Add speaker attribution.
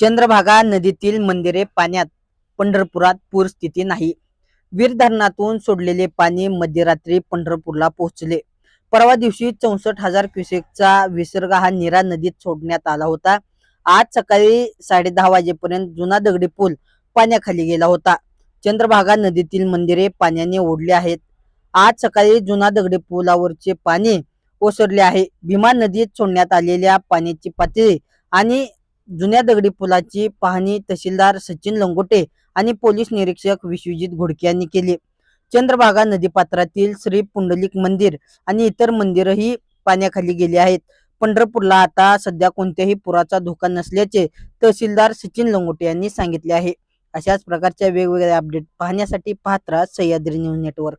Speaker 1: चंद्रभागा नदीतील मंदिरे पाण्यात पंढरपुरात पूर स्थिती नाही. वीर धरणातून सोडलेले पाणी मध्यरात्री पंढरपूरला पोहोचले. परवा दिवशी चौसष्ट हजार क्युसेकचा विसर्ग हा निरा नदीत सोडण्यात आला होता. आज सकाळी साडे दहा वाजेपर्यंत जुना दगडी पूल पाण्याखाली गेला होता. चंद्रभागा नदीतील मंदिरे पाण्याने ओढली आहेत. आज सकाळी जुना दगडी पुलावरचे पाणी ओसरले आहे. भीमा नदीत सोडण्यात आलेल्या पाण्याची पातळी आणि जुन्या दगडी पुलाची पाहणी तहसीलदार सचिन लंगोटे आणि पोलीस निरीक्षक विश्वजित घोडके यांनी केली. चंद्रभागा नदीपात्रातील श्री पुंडलिक मंदिर आणि इतर मंदिरही पाण्याखाली गेली आहेत. पंढरपूरला आता सध्या कोणत्याही पुराचा धोका नसल्याचे तहसीलदार सचिन लंगोटे यांनी सांगितले आहे. अशाच प्रकारच्या वेगवेगळ्या अपडेट पाहण्यासाठी पाहत राहा सह्याद्री न्यूज नेटवर्क.